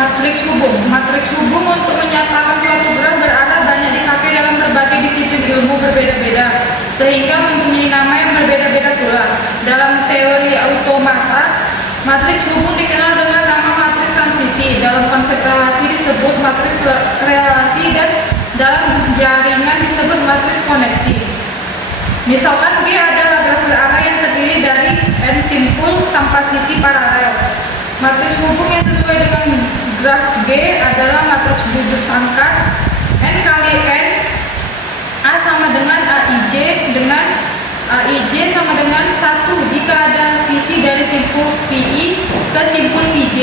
Matriks hubung. Matriks hubung untuk menyatakan suatu graf berarah banyak dipakai dalam berbagai disiplin ilmu berbeda-beda, sehingga mempunyai nama yang berbeda-beda pula. Dalam teori automata, matriks hubung dikenal dengan nama matriks transisi. Dalam konsep relasi disebut matriks relasi, dan dalam jaringan disebut matriks koneksi. Misalkan G adalah graf berarah yang terdiri dari n simpul tanpa sisi paralel. Matriks hubung yang sesuai dengan graf G adalah matriks bujuk sangkar n kali n, A sama dengan AIJ, dengan AIJ sama dengan 1 jika ada sisi dari simpul VI ke simpul VJ,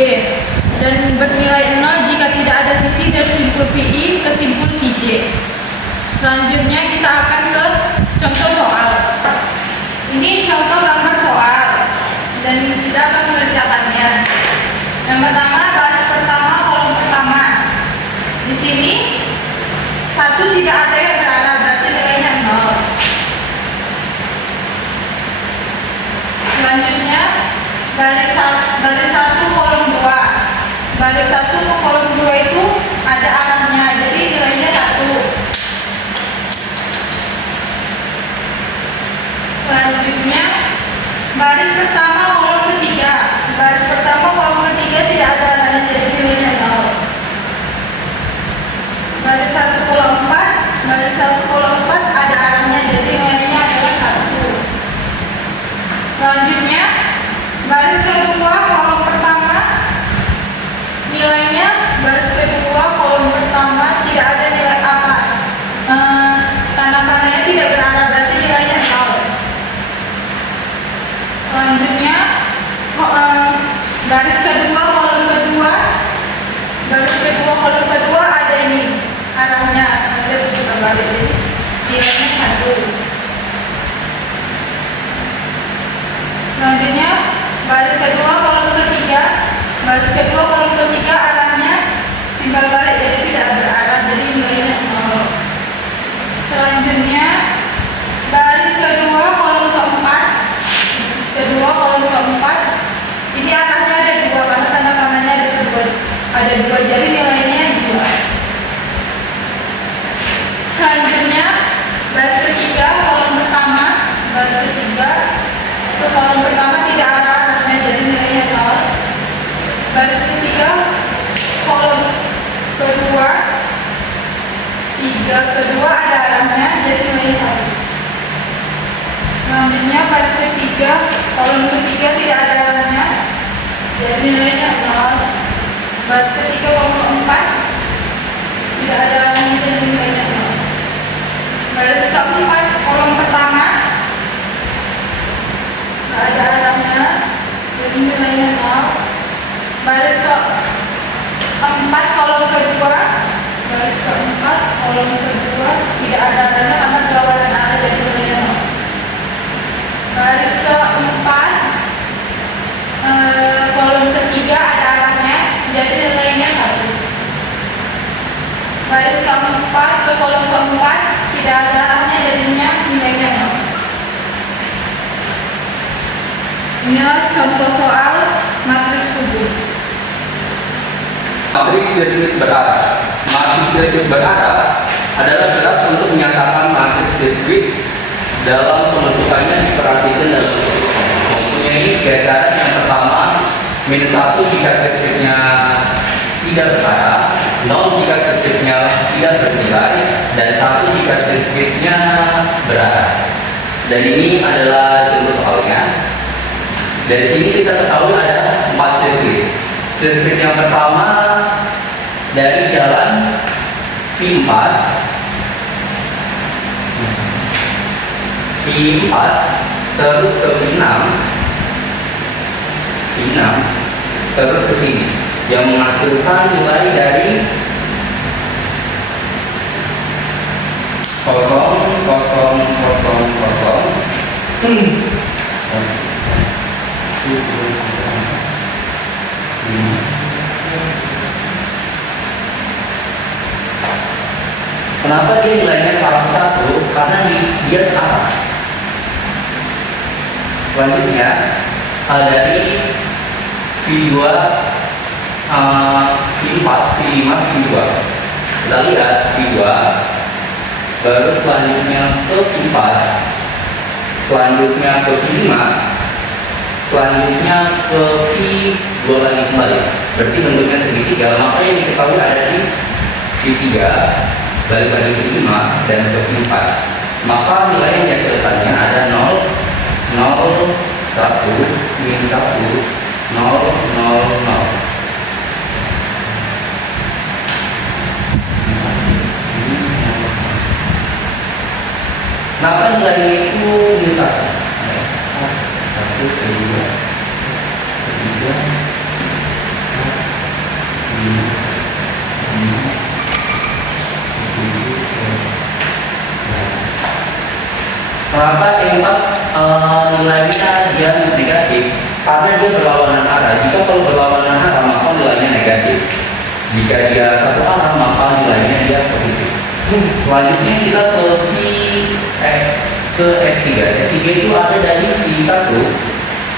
dan bernilai 0 jika tidak ada sisi dari simpul VI ke simpul VJ. Selanjutnya kita akan ke contoh soal. Ini contoh gambar soal dan kita akan mengerjakannya. Yang pertama, baris pertama, kolom pertama. Di sini 1 tidak ada yang berarah, berarti nilainya 0. Selanjutnya, baris 1 kolom 2. Baris 1 ke kolom 2 itu ada arahnya, jadi nilainya 1. Selanjutnya, baris pertama kolom ketiga. Baris pertama kolom ketiga tidak ada arahnya, jadi nilainya 0. Baris 1 kolom 4. Baris 1 kolom 4 ada arahnya, jadi nilainya adalah 1. Selanjutnya, baris kedua kolom pertama, nilainya baris kedua kolom pertama tidak ada nilai apa, tanda panahnya tidak berarah, berarti nilainya 0. Selanjutnya, baris kedua kolom kedua, baris kedua kolom kedua ada ini arahnya, ada putar balik, jadi nilainya 1. Selanjutnya, baris kedua kolom ketiga, baris kedua kolom ketiga arahnya timbal balik, jadi tidak berarah, jadi nilainya 0. Selanjutnya, baris kedua kolom keempat, baris kedua kolom keempat, ini arahnya ada 2 karena tanda panahnya ada 2, jadi nilainya 2. Selanjutnya, baris ketiga kolom pertama, baris ketiga itu kolom pertama tidak ada arahnya, jadi nilainya 0. Baris ketiga kolom kedua, 3 kedua ada arahnya, jadi nilainya 1. Selanjutnya, baris ketiga kolom ketiga tidak ada arahnya, jadi nilainya 0. Baris ketiga kolom keempat tidak ada arahnya, jadi nilainya 0. Baris keempat kolom pertama tidak ada arahnya, jadi nilainya 0. Baris keempat kolom kedua, baris keempat kolom kedua tidak ada arahnya karena berlawanan arah, jadi nilainya 0. Baris keempat kolom ketiga ada arahnya, jadi nilainya 1. Baris keempat ke kolom keempat tidak ada arahnya, jadinya nilainya 0. Inilah contoh soal matriks hubung. Matriks sirkuit berarah. Matriks sirkuit berarah adalah graf untuk menyatakan matriks sirkuit. Dalam pembentukannya diperhatikan dalam mempunyai geseran yang pertama -1 jika sirkuitnya tidak berarah, 0 jika sirkuitnya tidak bernilai, dan 1 jika sirkuitnya berarah. Dan ini adalah contoh soalnya. Dari sini kita ketahui ada 4 sirkuit. Sirkuit yang pertama dari jalan V4, terus ke V6, terus ke sini, yang menghasilkan nilai dari 0,000. Kenapa dia nilainya 1,1? Karena dia searah. Selanjutnya dari V2, V4 V4, V5, V2. Kita lihat V2, baru selanjutnya ke V4, selanjutnya ke V5, selanjutnya ke V2 lagi kembali. Berarti bentuknya segitiga, maka yang diketahui ada di V3, balik lagi ke V5, dan ke V4. Maka nilai yang dihasilkannya ada 0, 0, 1, min 1, 0, 0, 0. Maka nilainya itu bisa 1, 2, 3, 4, 5, 6, 7, 8. Kenapa empat nilainya dia negatif? Karena dia berlawanan arah. Jika kalau berlawanan arah maka nilainya negatif. Jika dia satu arah maka nilainya dia positif. Selanjutnya kita ke S3. S3 itu ada dari V1,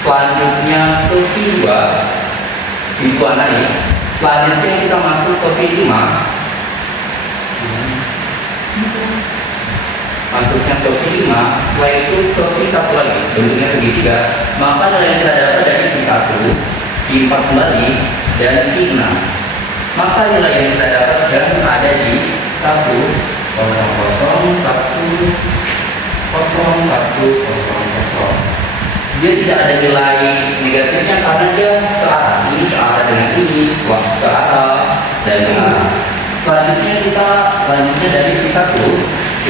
selanjutnya ke V2, V2 naik. Selanjutnya kita masuk ke V5, masuknya ke V5, setelah itu ke V1 lagi, bentuknya segitiga. Maka nilai yang kita dapat dari V1, V4 kembali, dan V6. Maka nilai yang kita dapat dan ada di 1, 0, 0, 1, 0, 1, 0. Dia tidak ada nilai negatifnya karena dia searah. Ini searah dengan ini, searah dan searah. Selanjutnya kita lanjutnya dari V1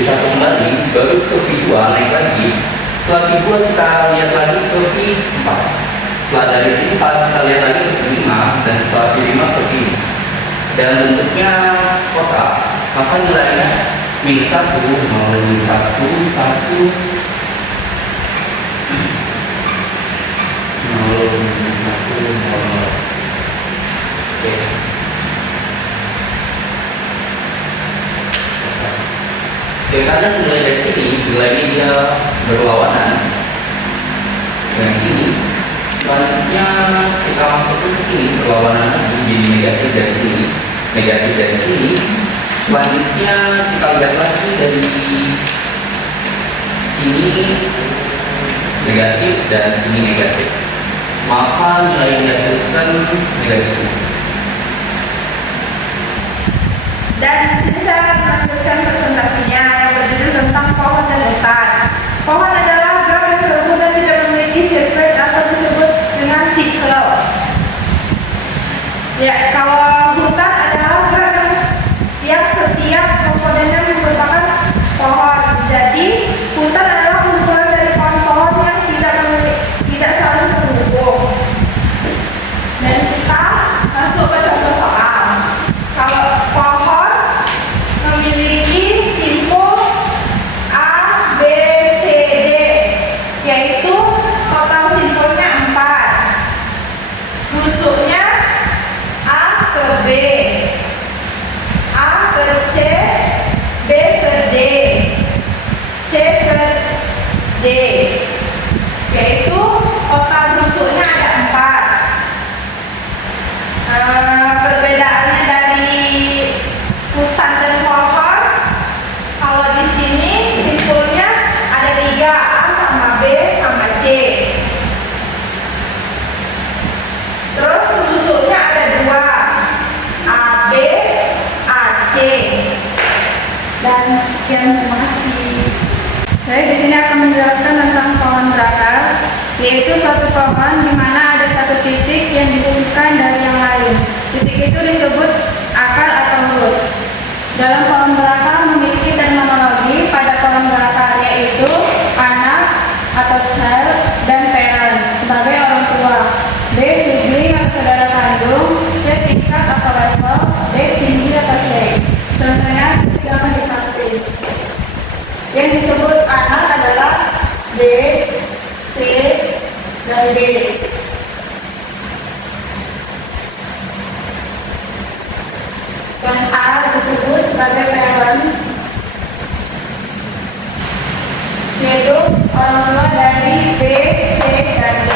kembali, baru ke V2 naik lagi. Setelah V2 kita lihat lagi ke V4. Setelah dari V4 kita lihat lagi ke V5, dan setelah V5 ke V. Dan bentuknya kotak, maka nilainya min 1, 0, 1, 1, 0, 1, 0. Oke. Ya, karena nilai dari sini, nilainya dia berlawanan dengan sini. Selanjutnya kita masukkan ke sini, berlawanan lagi, jadi negatif dari sini, negatif dari sini. Selanjutnya kita lihat lagi dari sini negatif dan sini negatif. Maka nilai yang dihasilkan negatif sini. Dan di sini saya akan melanjutkan presentasinya yang berjudul tentang pohon dan hutan. Pohon adalah graf yang berumur dan tidak memiliki sirkuit atau disebut dengan sikel. Ya, kalau hutan adalah graf yang setiap komponennya merupakan pohon. Jadi hutan adalah kumpulan dari pohon-pohon yang tidak saling terhubung. Dan kita masuk ke contoh soal. Kalau pohon memiliki simpul A, B, C, D, yaitu total simpulnya 4. Busuknya A ke B, A ke C, B ke D, C ke D, yaitu total busuknya ada 4. Perbedaannya dari hutan dan pohon, kalau di sini simpulnya ada 3, A sama B sama C. Terus busuknya ada 2, AB, AC. Dan sekian, terima kasih. Saya di sini akan menjelaskan tentang pohon berakar, yaitu suatu pohon di mana ada satu titik yang dikhususkan dari yang lain. Titik itu disebut akar atau root. Dalam pohon berakar memiliki terminologi pada pohon berakar, yaitu anak atau child dan parent sebagai orang tua, B sibling atau saudara kandung, C tingkat atau level, D tinggi atau grade. Contohnya seperti gambar di samping. Yang disebut anak adalah B, C, dan D. Dan A disebut sebagai parent, yaitu orang tua dari B, C, dan D.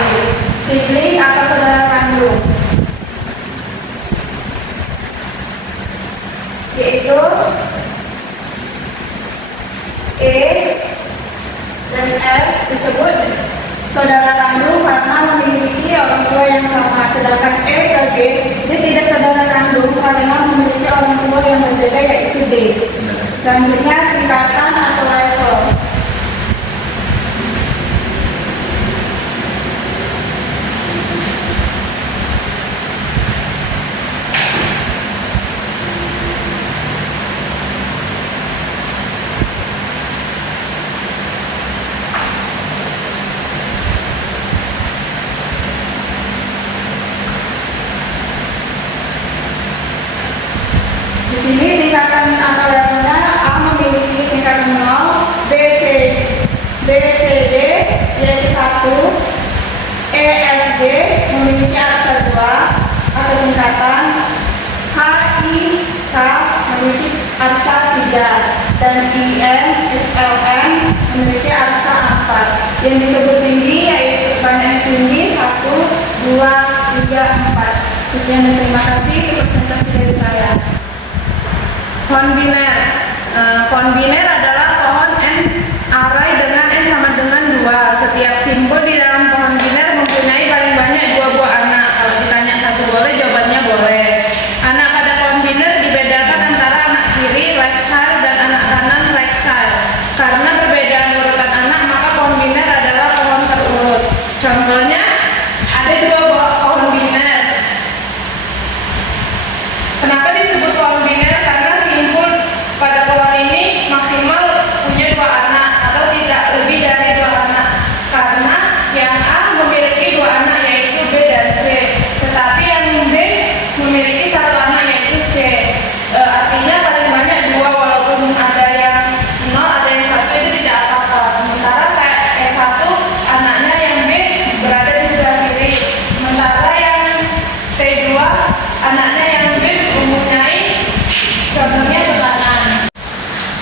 Sibling atau saudara kandung. yaitu E dan F disebut saudara kandung karena memiliki orang tua yang sama, sedangkan E dan G ini tidak saudara kandung karena memiliki orang tua yang berbeda, yaitu D. Selanjutnya tingkatan atau level. Di sini tingkatan atau levelnya A memiliki tingkatan 0, B, C, D yaitu 1, E, F, G memiliki aksa 2 atau tingkatan, H, I, K memiliki aksa 3, dan I, N, L, N memiliki aksa 4. Yang disebut tinggi yaitu banyak tinggi 1, 2, 3, 4. Sekian dan terima kasih untuk presentasi dari saya. Pohon biner. Pohon biner adalah pohon N arai dengan N sama dengan 2. Setiap simbol di dalam pohon biner mempunyai paling banyak 2 buah anak. Kalau ditanya satu boleh, jawabannya boleh. Anak pada pohon biner dibedakan antara anak kiri right child dan anak kanan right child. Karena perbedaan urutan anak, maka pohon biner adalah pohon terurut. Contohnya, ada 2 buah pohon biner. Kenapa disebut pohon biner? Karena simpul pada pohon ini maksimal punya 2 anak atau tidak lebih dari 2 anak. Karena yang A memiliki 2 anak yaitu B dan C, tetapi yang B memiliki 1 anak yaitu C. Artinya paling banyak 2, walaupun ada yang 0, ada yang 1 itu tidak apa-apa. Sementara kayak E1 anaknya yang B berada di sebelah kiri, sementara yang T2 anaknya yang B mempunyai contohnya ke kanan.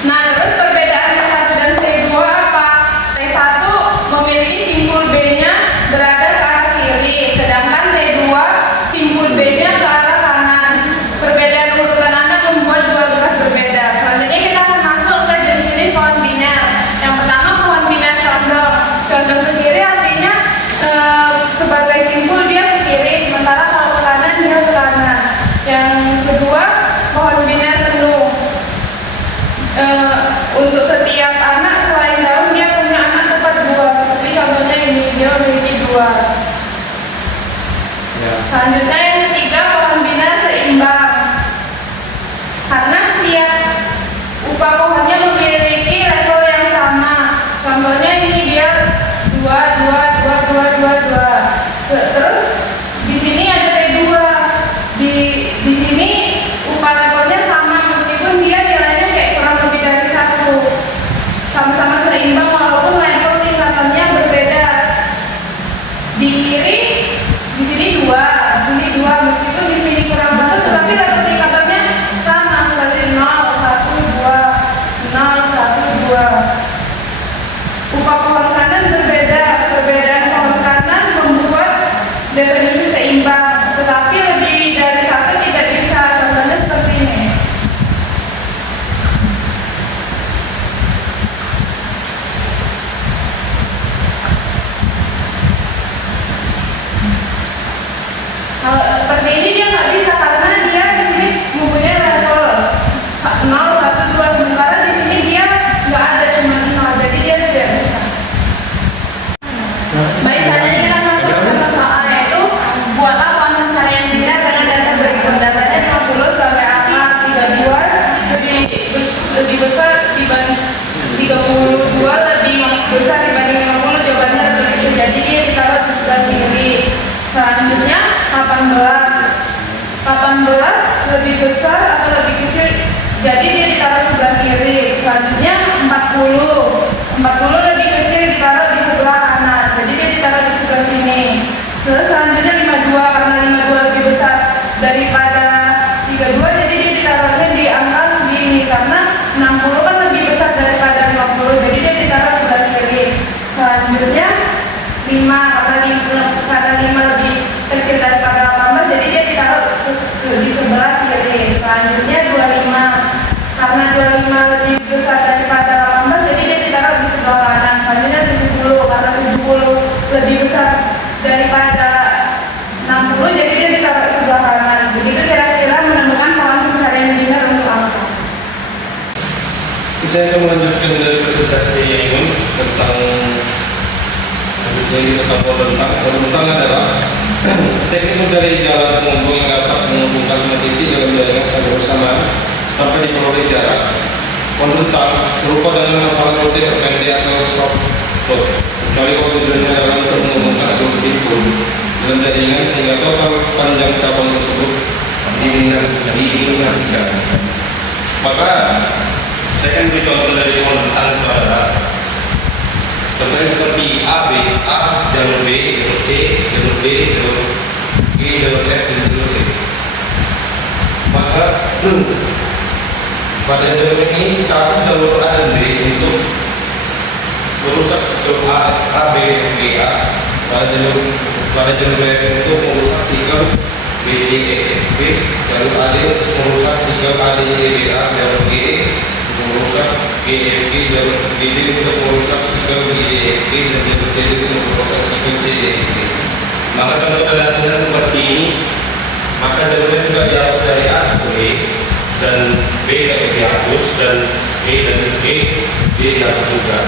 Nah, terus perbedaan T1 dan T2 apa? T1 memiliki simpul B-nya berada ke arah kiri, sedangkan T2 simpul B-nya ke arah kanan. Perbedaan urutan anak membuat 2 graf berbeda. Selanjutnya kita akan masuk ke jenis-jenis pohon biner. Yang pertama pohon biner condong. Condong ke kiri artinya sebagai simpul dia ke kiri, sementara kalau ke kanan dia ke kanan. Yang kedua pohon biner penuh. Untuk setiap anak selain daun dia punya anak tepat 2, seperti contohnya ini, dia memiliki 2. Selanjutnya yang ketiga pohon biner seimbang. Karena setiap upah pohonnya memiliki level yang sama. Contohnya ini dia 2, 2, 2, 2, 2, 2. Terus di sini ada T2. Di sini upah levelnya sama meskipun dia nilainya kayak kurang lebih dari 1. Sama-sama seimbang walaupun level tingkatannya berbeda. Di kiri di sini 2, di sini 2, meskipun di sini kurang 1 tetapi level tingkatannya sama, seperti 0, 1, 2, 0, 1, 2. Upah pohon kanan berbeda. Perbedaan pohon kanan membuat definisi seimbang, tetapi lebih dari 1 tidak bisa. Contohnya seperti ini. Kalau seperti ini dia nggak bisa karena dia di sini mempunyai level 0, 1, 2, sementara di sini dia nggak ada, cuma 0, jadi dia tidak bisa. Baik, selanjutnya kita masuk ke contoh soal, yaitu buatlah pohon pencarian biner dengan data berikut. Datanya 50 sebagai angka 32 lebih besar dibanding 32 lebih besar dibanding 50, jawabannya lebih kecil, jadi dia ditaruh di sebelah kiri. Selanjutnya 18 lebih besar atau lebih kecil, jadi dia ditaruh sebelah kiri. Selanjutnya 40 lebih kecil, ditaruh di sebelah kanan, jadi dia ditaruh di sebelah sini. Terus selanjutnya 52, karena 52 lebih besar daripada 32, jadi dia ditaruhnya di angka segini. Karena 60 kan lebih besar daripada 50, jadi dia ditaruh sebelah kiri. Selanjutnya 5, karena 5 lebih kecil daripada 18, jadi dia ditaruh di sebelah kiri. Selanjutnya 25, saya akan melanjutkan dari presentasi yang ini tentang yang kita tahu tentang adalah teknik mencari jalan penghubung yang dapat menghubungkan semua titik dalam jaringan secara bersamaan tanpa diperoleh jarak. Tentang serupa dengan masalah voltage pendek atau stop dot, kecuali kalau tujuannya adalah untuk menghubungkan seluruh simpul dalam jaringan sehingga total panjang cabang tersebut dieliminasikan. Maka saya akan beri contoh dari tentang kepada contohnya seperti A, B, A, jalur B, jalur C, jalur D, jalur G, jalur F, dan jalur E. Maka pada jalur ini kita harus jalur A dan B untuk merusak sikap A, B, B, A. Pada jalur B untuk merusak sikap B, C, E, F, B. Jalur A, D untuk merusak sikap A, D, E, B, A. Jalur G, untuk merusak G, F, G. Jalur G, D untuk merusak sikap G, D, F, G. Dan jalur C, D untuk merusak sikap C, D, F, G. Maka contoh hasilnya seperti ini. Maka jalurnya juga dihapus dari A ke B, dan B dihapus, dan E dan E dihapus juga.